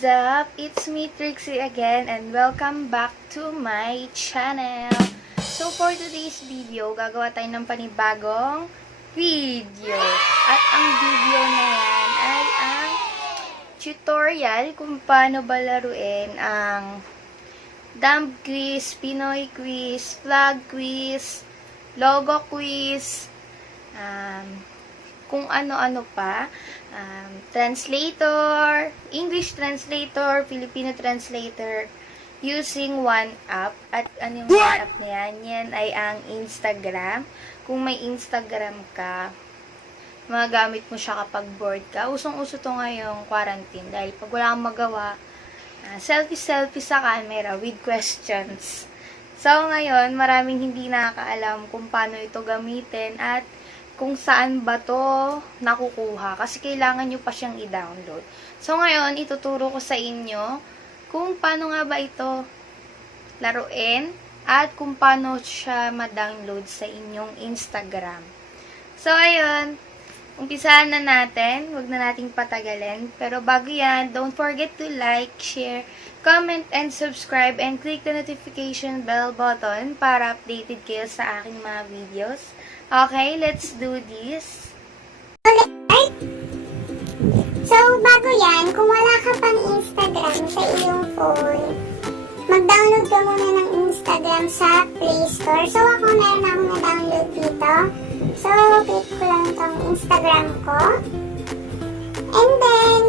What's up? It's me, Trixie again, and welcome back to my channel. So, for today's video, gagawa tayo ng panibagong video. At ang video na yan ay ang tutorial kung paano ba laruin ang dumb quiz, Pinoy quiz, flag quiz, logo quiz, kung ano-ano pa. Translator, English translator, Filipino translator, using one app. At ano yung one app na yan? Yan ay ang Instagram. Kung may Instagram ka, magagamit mo siya kapag bored ka. Usong-uso to ngayong quarantine dahil pag wala kang magawa, selfie-selfie sa camera with questions. So, ngayon, maraming hindi nakakaalam kung paano ito gamitin at kung saan ba to nakukuha. Kasi kailangan nyo pa siyang i-download. So, ngayon, ituturo ko sa inyo kung paano nga ba ito laruin at kung paano siya ma-download sa inyong Instagram. So, ayun. Umpisahan na natin. Huwag na nating patagalin. Pero bago yan, don't forget to like, share, comment, and subscribe, and click the notification bell button para updated kayo sa aking mga videos. Okay, let's do this. Alright. So, bago yan, kung wala ka pang Instagram sa iyong phone, mag-download ka muna ng Instagram sa Play Store. So, ako meron akong na-download dito. So, click ko lang itong Instagram ko. And then,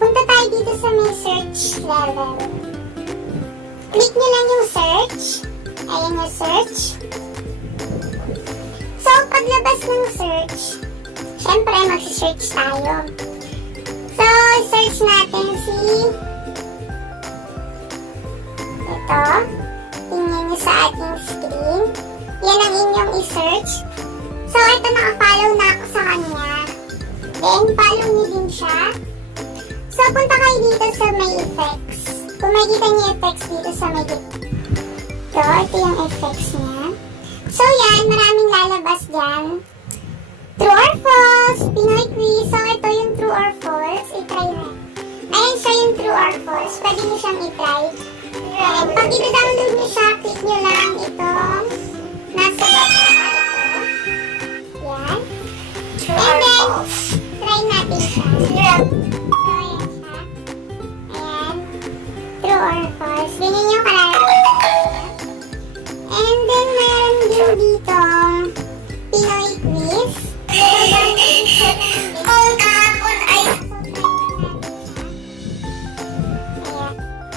punta tayo dito sa may search level. Click nyo lang yung search. Ayan yung search. So, paglabas ng search, syempre, mag-search tayo. So, search natin si ito. Tingnan nyo sa ating screen. Yan ang inyong i-search. So, ito, naka-follow na ako sa kanya. Then, follow nyo din siya. So, punta kayo dito sa may effects. Kung makikita nyo effects dito sa may ito yung effects niya. So, yan, maraming lalabas dyan. True or false, Pinoy quiz. So, ito yung true or false. I-try na. Ayan siya yung true or false. Pwede nyo siyang i-try. And pag i-download nyo siya, click nyo lang itong nasa baba. Yan. And then, try natin siya. So, ayan siya. Ayan. True or false. Ganyan yung kalalabas. And then, meron din dito Pinoy quiz.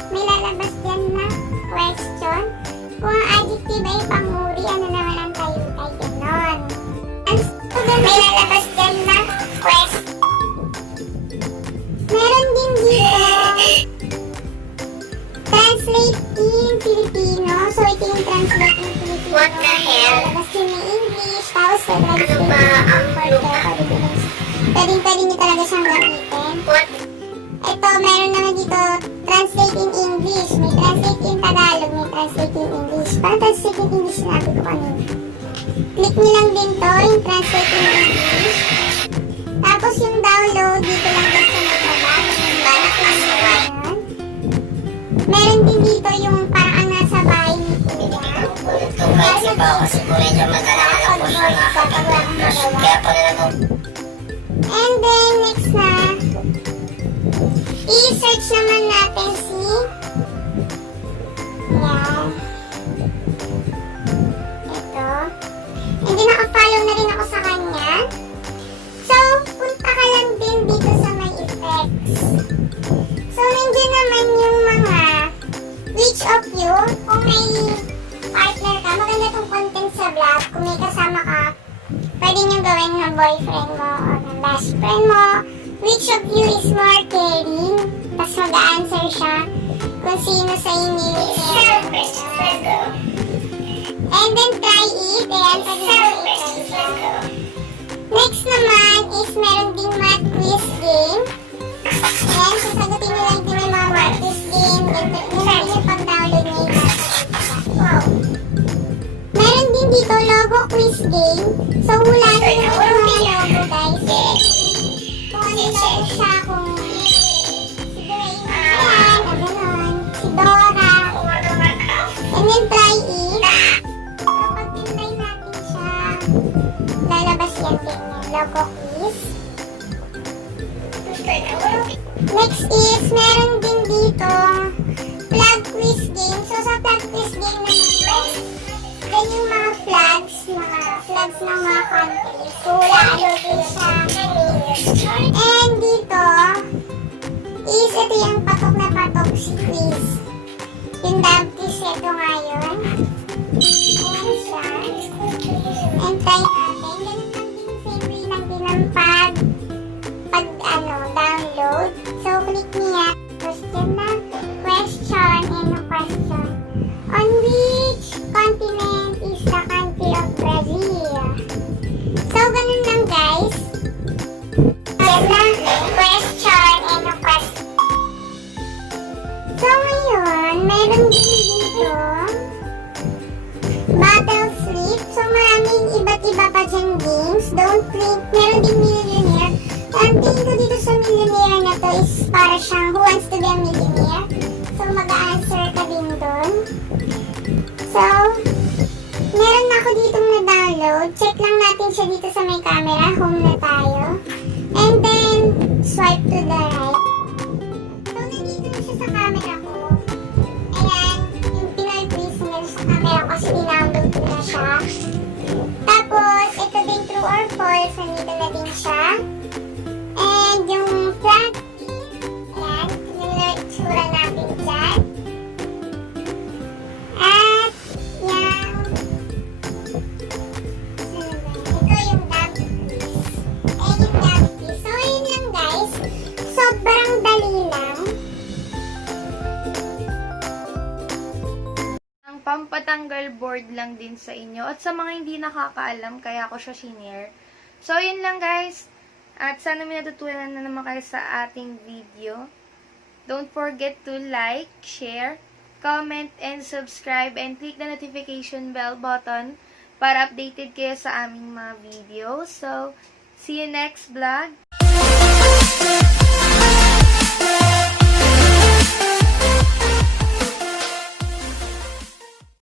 May lalabas dyan na question. Kung ang adjective ay panguri, ano naman ang tayo-tay, ganon. May lalabas dyan na question. Meron din dito translate in Filipino. So, ito yung translate in Filipino. What the hell? Lalabas yun ng English. Tapos, translate in Filipino. Pwede nyo talaga siyang gamitin. Ito, meron naman dito translate in English. May translate in Tagalog. May translate in English. Parang translate in English sinabi ko kanina. Click nyo lang din to, yung translate in English. Tapos, yung download, dito lang din sa may baba. Meron din dito yung parang ang nasa bahay ni Kuya. Kasi po, kasi po medyo madala na po siya nakakapag-brush. Kaya po nila po. And then, next na, i-search naman natin si yan. Ito. And then, naka-follow na rin ako sa kanya. So, punta ka lang din dito sa may effects. So, nandiyan naman yung mga which of you, kung may partner ka, maganda itong content sa vlog. Kung may kasama ka, pwede nyo gawin ng boyfriend mo o ng best friend mo. Which of you is more caring? Tapos mag-answer siya kung sino sa inyo is selfish. And then try it. Ayan, pwede nyo i-try siya. Next naman is meron ding math quiz game. Ayan, sasagutin nyo lang din yung mga math quiz game. Nilagay yung pag-download nyo yung math quiz. Wow. Meron din dito logo quiz game. So, hulaan nyo yung mga logo, guys. Kung ano lang siya, kung Tagalog ko quiz. Next is, meron din dito flag quiz game. So, sa flag quiz game naman guys, yan yung mga flags ng mga countries. So, wala din siya. And dito, is ito yung patok na patok si quiz. Yung dab quiz ito ngayon. Ayan siya. And try natin. Ganun lang din, same way lang din ang download. So, click niya. Question na. Question and a question. On which continent is the country of Brazil? So, ganun lang guys. Ayan na. Question and a question. So, ngayon, meron din dito Battle Flip. So, maraming iba't iba pa dyan games. Don't click. Meron din Millionaire. Ang tingin ko dito sa Millionaire na to is para siyang Who Wants to be a Millionaire. So, mag-a-answer ka din doon. So, meron na ako ditong na-download. Check lang natin siya dito sa may camera. Home na tayo. And then, swipe to the right. So, nandito na siya sa camera ko. Ayan, yung Pinoy quiz na sa camera ko kasi dinownload ko na siya. Tapos, ito din true or false. Nandito na din siya. And yung flag, ayan, yung itsura natin dyan. At, yan. Ito yung dab quiz. Ayan yung dab quiz. So, yun lang guys. Sobrang dali lang. Ang pampatanggal board lang din sa inyo. At sa mga hindi nakakaalam, kaya ako siya shinare. So, yun lang guys. At sana may natutunan na naman kayo sa ating video. Don't forget to like, share, comment, and subscribe. And click the notification bell button para updated kayo sa aming mga videos. So, see you next vlog.